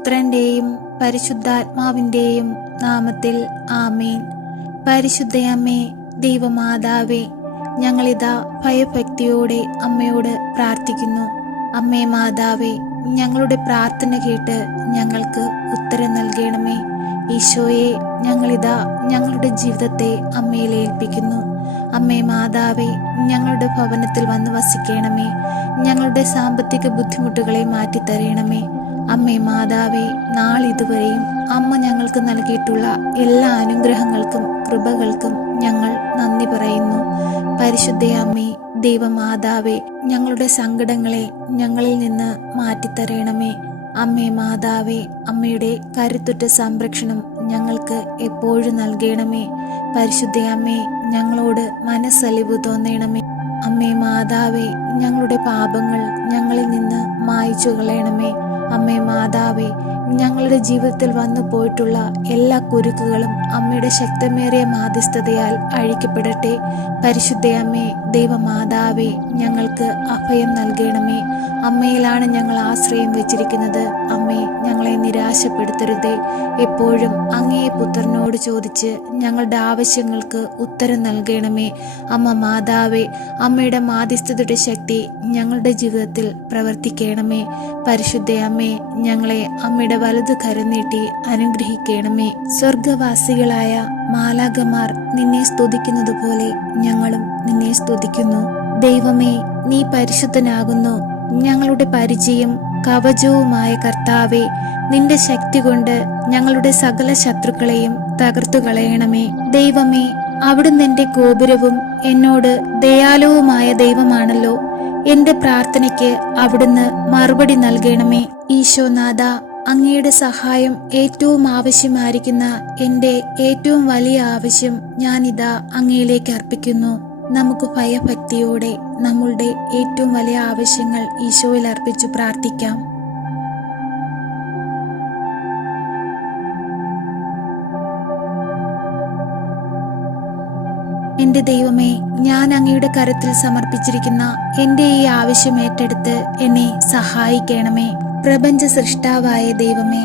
പുത്രന്റെയും പരിശുദ്ധാത്മാവിന്റെയും നാമത്തിൽ ആമേൻ. പരിശുദ്ധയമ്മേ, ദൈവമാതാവേ, ഞങ്ങളിതാ ഭയഭക്തിയോടെ അമ്മയോട് പ്രാർത്ഥിക്കുന്നു. അമ്മേ മാതാവേ, ഞങ്ങളുടെ പ്രാർത്ഥന കേട്ട് ഞങ്ങൾക്ക് ഉത്തരം നൽകണമേ. ഈശോയെ, ഞങ്ങളിതാ ഞങ്ങളുടെ ജീവിതത്തെ അമ്മയിൽ ഏൽപ്പിക്കുന്നു. അമ്മേ മാതാവേ, ഞങ്ങളുടെ ഭവനത്തിൽ വന്ന് വസിക്കണമേ. ഞങ്ങളുടെ സാമ്പത്തിക ബുദ്ധിമുട്ടുകളെ മാറ്റിത്തരണമേ. അമ്മേ മാതാവേ, നാളിതുവരെയും അമ്മ ഞങ്ങൾക്ക് നൽകിയിട്ടുള്ള എല്ലാ അനുഗ്രഹങ്ങൾക്കും കൃപകൾക്കും ഞങ്ങൾ നന്ദി പറയുന്നു. പരിശുദ്ധ അമ്മേ, ദൈവമാതാവേ, ഞങ്ങളുടെ സങ്കടങ്ങളെ ഞങ്ങളിൽ നിന്ന് മാറ്റിത്തരണമേ. അമ്മേ മാതാവേ, അമ്മയുടെ കരുത്തുറ്റ സംരക്ഷണം ഞങ്ങൾക്ക് എപ്പോഴും നൽകണമേ. പരിശുദ്ധ അമ്മേ, ഞങ്ങളോട് മനസ്സലിവ് തോന്നണമേ. അമ്മേ മാതാവേ, ഞങ്ങളുടെ പാപങ്ങൾ ഞങ്ങളിൽ നിന്ന് മായ്ച്ചു കളയണമേ. അമ്മേ മാതാവേ, ഞങ്ങളുടെ ജീവിതത്തിൽ വന്നു പോയിട്ടുള്ള എല്ലാ കുരുക്കുകളും അമ്മയുടെ ശക്തമേറിയ മാധ്യസ്ഥതയാൽ അഴിക്കപ്പെടട്ടെ. പരിശുദ്ധ അമ്മേ, ദൈവമാതാവേ, ഞങ്ങൾക്ക് അഭയം നൽകണമേ. അമ്മയിലാണ് ഞങ്ങൾ ആശ്രയം വെച്ചിരിക്കുന്നത്. അമ്മേ, ഞങ്ങളെ നിരാശപ്പെടുത്തരുതേ. എപ്പോഴും അങ്ങേ പുത്രനോട് ചോദിച്ച് ഞങ്ങളുടെ ആവശ്യങ്ങൾക്ക് ഉത്തരം നൽകണമേ. അമ്മ മാതാവേ, അമ്മയുടെ മാധ്യസ്ഥതയുടെ ശക്തി ഞങ്ങളുടെ ജീവിതത്തിൽ പ്രവർത്തിക്കണമേ. പരിശുദ്ധ അമ്മേ, ഞങ്ങളെ അമ്മയുടെ വലതു കരം നീട്ടി അനുഗ്രഹിക്കണമേ. സ്വർഗവാസികളായ മാലാഖമാർ നിന്നെ സ്തുതിക്കുന്നത് പോലെ ഞങ്ങളും നിന്നെ സ്തുതിക്കുന്നു. ദൈവമേ, നീ പരിശുദ്ധനാകുന്നു. ഞങ്ങളുടെ പരിചയം കവചവുമായ കർത്താവേ, നിന്റെ ശക്തി കൊണ്ട് ഞങ്ങളുടെ സകല ശത്രുക്കളെയും തകർത്തു കളയണമേ. ദൈവമേ, അവിടുന്ന് എന്റെ ഗോപുരവും എന്നോട് ദയാലുവുമായ ദൈവമാണല്ലോ. എന്റെ പ്രാർത്ഥനയ്ക്ക് അവിടുന്ന് മറുപടി നൽകണമേ. ഈശോനാഥ, അങ്ങയുടെ സഹായം ഏറ്റവും ആവശ്യമായിരിക്കുന്ന എൻ്റെ ഏറ്റവും വലിയ ആവശ്യം ഞാനിതാ അങ്ങയിലേക്ക് അർപ്പിക്കുന്നു. നമുക്ക് ഭയഭക്തിയോടെ നമ്മളുടെ ഏറ്റവും വലിയ ആവശ്യങ്ങൾ ഈശോയിൽ അർപ്പിച്ചു പ്രാർത്ഥിക്കാം. എന്റെ ദൈവമേ, ഞാൻ അങ്ങയുടെ കരത്തിൽ സമർപ്പിച്ചിരിക്കുന്ന എൻ്റെ ഈ ആവശ്യം ഏറ്റെടുത്ത് എന്നെ സഹായിക്കണമേ. പ്രപഞ്ച സൃഷ്ടാവായ ദൈവമേ,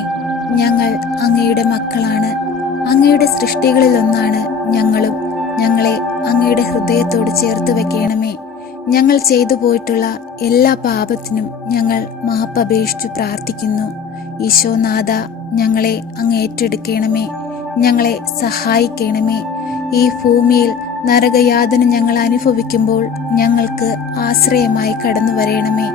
ഞങ്ങൾ അങ്ങയുടെ മക്കളാണ്. അങ്ങയുടെ സൃഷ്ടികളിലൊന്നാണ് ഞങ്ങളും. ഞങ്ങളെ അങ്ങയുടെ ഹൃദയത്തോട് ചേർത്ത് വെക്കണമേ. ഞങ്ങൾ ചെയ്തു പോയിട്ടുള്ള എല്ലാ പാപത്തിനും ഞങ്ങൾ മാപ്പപേക്ഷിച്ചു പ്രാർത്ഥിക്കുന്നു. ഈശോനാഥ, ഞങ്ങളെ അങ്ങ് ഏറ്റെടുക്കണമേ. ഞങ്ങളെ സഹായിക്കണമേ. ഈ ഭൂമിയിൽ നരകയാതന ഞങ്ങൾ അനുഭവിക്കുമ്പോൾ ഞങ്ങൾക്ക് ആശ്രയമായി കടന്നു വരണമേ.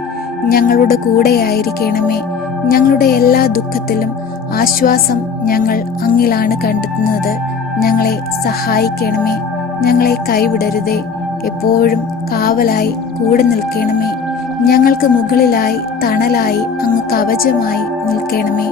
ഞങ്ങളുടെ കൂടെയായിരിക്കണമേ. ഞങ്ങളുടെ എല്ലാ ദുഃഖത്തിലും ആശ്വാസം ഞങ്ങൾ അങ്ങിലാണ് കണ്ടെത്തുന്നത്. ഞങ്ങളെ സഹായിക്കണമേ. ഞങ്ങളെ കൈവിടരുതേ. എപ്പോഴും കാവലായി കൂടെ നിൽക്കണമേ. ഞങ്ങൾക്ക് മുകളിലായി തണലായി അങ്ങ് കവചമായി നിൽക്കണമേ.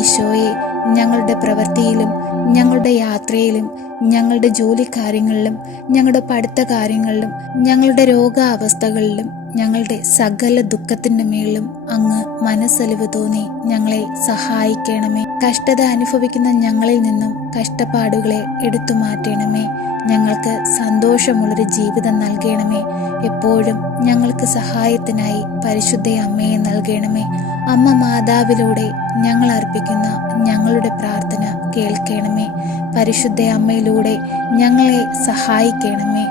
ഈശോയെ, ഞങ്ങളുടെ പ്രവൃത്തിയിലും ഞങ്ങളുടെ യാത്രയിലും ഞങ്ങളുടെ ജോലിക്കാര്യങ്ങളിലും ഞങ്ങളുടെ പഠിത്ത കാര്യങ്ങളിലും ഞങ്ങളുടെ രോഗാവസ്ഥകളിലും ഞങ്ങളുടെ സകല ദുഃഖത്തിന്റെ മേളിലും അങ്ങ് മനസ്സലിവ് തോന്നി ഞങ്ങളെ സഹായിക്കണമേ. കഷ്ടത അനുഭവിക്കുന്ന ഞങ്ങളിൽ നിന്നും കഷ്ടപ്പാടുകളെ എടുത്തു മാറ്റണമേ. ഞങ്ങൾക്ക് സന്തോഷമുള്ളൊരു ജീവിതം നൽകണമേ. എപ്പോഴും ഞങ്ങൾക്ക് സഹായത്തിനായി പരിശുദ്ധ അമ്മയെ നൽകണമേ. അമ്മ മാതാവിലൂടെ ഞങ്ങൾ അർപ്പിക്കുന്ന ഞങ്ങളുടെ പ്രാർത്ഥന കേൾക്കണമേ. പരിശുദ്ധ അമ്മയിലൂടെ ഞങ്ങളെ സഹായിക്കണമേ.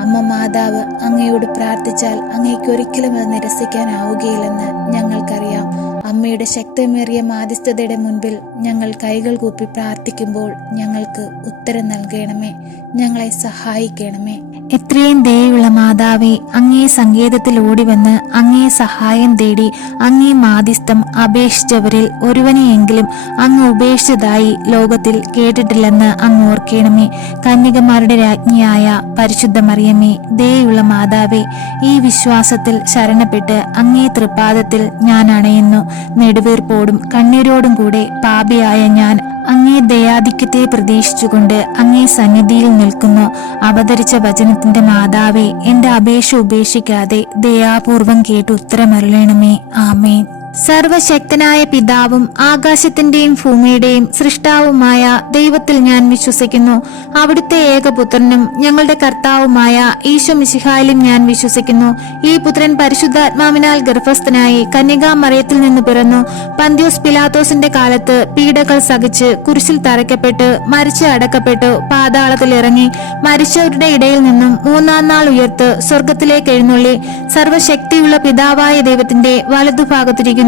അമ്മ മാതാവ് അങ്ങയോട് പ്രാർത്ഥിച്ചാൽ അങ്ങേക്ക് ഒരിക്കലും അത് നിരസിക്കാനാവുകയില്ലെന്ന് ഞങ്ങൾക്കറിയാം. അമ്മയുടെ ശക്തമേറിയ മാധ്യസ്ഥതയുടെ മുൻപിൽ ഞങ്ങൾ കൈകൾ കൂപ്പി പ്രാർത്ഥിക്കുമ്പോൾ ഞങ്ങൾക്ക് ഉത്തരം നൽകണമേ. ഞങ്ങളെ സഹായിക്കണമേ. എത്രയും ദയുള്ള മാതാവേ, അങ്ങേ സങ്കേതത്തിൽ ഓടിവന്ന് അങ്ങേ സഹായം തേടി അങ്ങേ മാധ്യസ്ഥം അപേക്ഷിച്ചവരിൽ ഒരുവനെയെങ്കിലും അങ്ങ് ഉപേക്ഷിച്ചതായി ലോകത്തിൽ കേട്ടിട്ടില്ലെന്ന് അങ്ങ് ഓർക്കണമേ. കന്യകമാരുടെ രാജ്ഞിയായ പരിശുദ്ധ മറിയമ്മേ, ദയുള്ള മാതാവേ, ഈ വിശ്വാസത്തിൽ ശരണപ്പെട്ട് അങ്ങേ തൃപ്പാദത്തിൽ ഞാൻ അണയുന്നു. നെടുവീർപ്പോടും കണ്ണീരോടും കൂടെ പാപിയായ ഞാൻ അങ്ങേ ദയാധിക്യത്തെ പ്രതീക്ഷിച്ചുകൊണ്ട് അങ്ങേ സന്നിധിയിൽ നിൽക്കുന്നു. അവതരിച്ച വചനത്തിന്റെ മാതാവേ, എന്റെ അപേക്ഷ ഉപേക്ഷിക്കാതെ ദയാപൂർവം കേട്ട് ഉത്തരമരുളണമേ. ആമേൻ. സർവശക്തനായ പിതാവും ആകാശത്തിന്റെയും ഭൂമിയുടെയും സൃഷ്ടാവുമായ ദൈവത്തിൽ ഞാൻ വിശ്വസിക്കുന്നു. അവിടുത്തെ ഏകപുത്രനും ഞങ്ങളുടെ കർത്താവുമായ ഈശോ മിശിഹായിലും ഞാൻ വിശ്വസിക്കുന്നു. ഈ പുത്രൻ പരിശുദ്ധാത്മാവിനാൽ ഗർഭസ്ഥനായി കന്യകാമറിയത്തിൽ നിന്ന് പിറന്നു. പന്ത്യോസ് പിലാത്തോസിന്റെ കാലത്ത് പീഡകൾ സഹിച്ച് കുരിശിൽ തറയ്ക്കപ്പെട്ട് മരിച്ച് അടക്കപ്പെട്ടു പാതാളത്തിൽ ഇറങ്ങി മരിച്ചവരുടെ ഇടയിൽ നിന്നും മൂന്നാം നാൾ ഉയർത്ത് സ്വർഗത്തിലേക്ക് എഴുന്നള്ളി സർവശക്തിയുള്ള പിതാവായ ദൈവത്തിന്റെ വലതുഭാഗത്തിരിക്കുന്നു.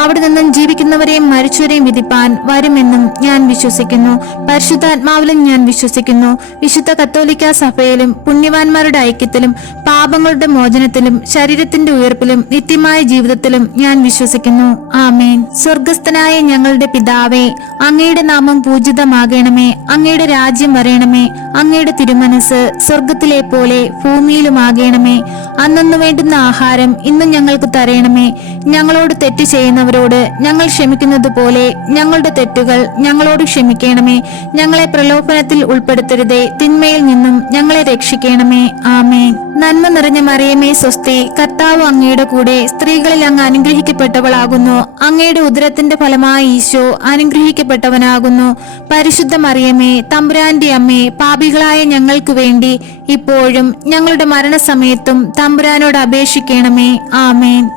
അവിടെ നിന്നും ജീവിക്കുന്നവരെയും മരിച്ചവരെയും വിധിപ്പാൻ വരുമെന്നും ഞാൻ വിശ്വസിക്കുന്നു. പരിശുദ്ധാത്മാവിലും ഞാൻ വിശ്വസിക്കുന്നു. വിശുദ്ധ കത്തോലിക്ക സഭയിലും പുണ്യവാന്മാരുടെ ഐക്യത്തിലും പാപങ്ങളുടെ മോചനത്തിലും ശരീരത്തിന്റെ ഉയർപ്പിലും നിത്യമായ ജീവിതത്തിലും ഞാൻ വിശ്വസിക്കുന്നു. ആമേൻ. സ്വർഗസ്ഥനായ ഞങ്ങളുടെ പിതാവേ, അങ്ങയുടെ നാമം പൂജിതമാകണമേ. അങ്ങയുടെ രാജ്യം വരയണമേ. അങ്ങയുടെ തിരുമനസ് സ്വർഗത്തിലെ പോലെ ഭൂമിയിലുമാകണമേ. അന്നു വേണ്ടുന്ന ആഹാരം ഇന്ന് ഞങ്ങൾക്ക് തരയണമേ. ഞങ്ങളോട് തെറ്റ് ചെയ്യുന്നവരോട് ഞങ്ങൾ ക്ഷമിക്കുന്നത് പോലെ ഞങ്ങളുടെ തെറ്റുകൾ ഞങ്ങളോട് ക്ഷമിക്കണമേ. ഞങ്ങളെ പ്രലോഭനത്തിൽ ഉൾപ്പെടുത്തരുതേ, തിന്മയിൽ നിന്നും ഞങ്ങളെ രക്ഷിക്കണമേ. ആമേൻ. നന്മ നിറഞ്ഞ മറിയമേ സ്വസ്തി, കർത്താവ് അങ്ങയുടെ കൂടെ സ്ത്രീകളിൽ അങ്ങ് അനുഗ്രഹിക്കപ്പെട്ടവളാകുന്നു. അങ്ങയുടെ ഉദരത്തിന്റെ ഫലമായ ഈശോ അനുഗ്രഹിക്കപ്പെട്ടവനാകുന്നു. പരിശുദ്ധ മറിയമേ, തമ്പുരാന്റെ അമ്മേ, പാപികളായ ഞങ്ങൾക്ക് വേണ്ടി ഇപ്പോഴും ഞങ്ങളുടെ മരണസമയത്തും തമ്പുരാനോട് അപേക്ഷിക്കണമേ. ആമേൻ.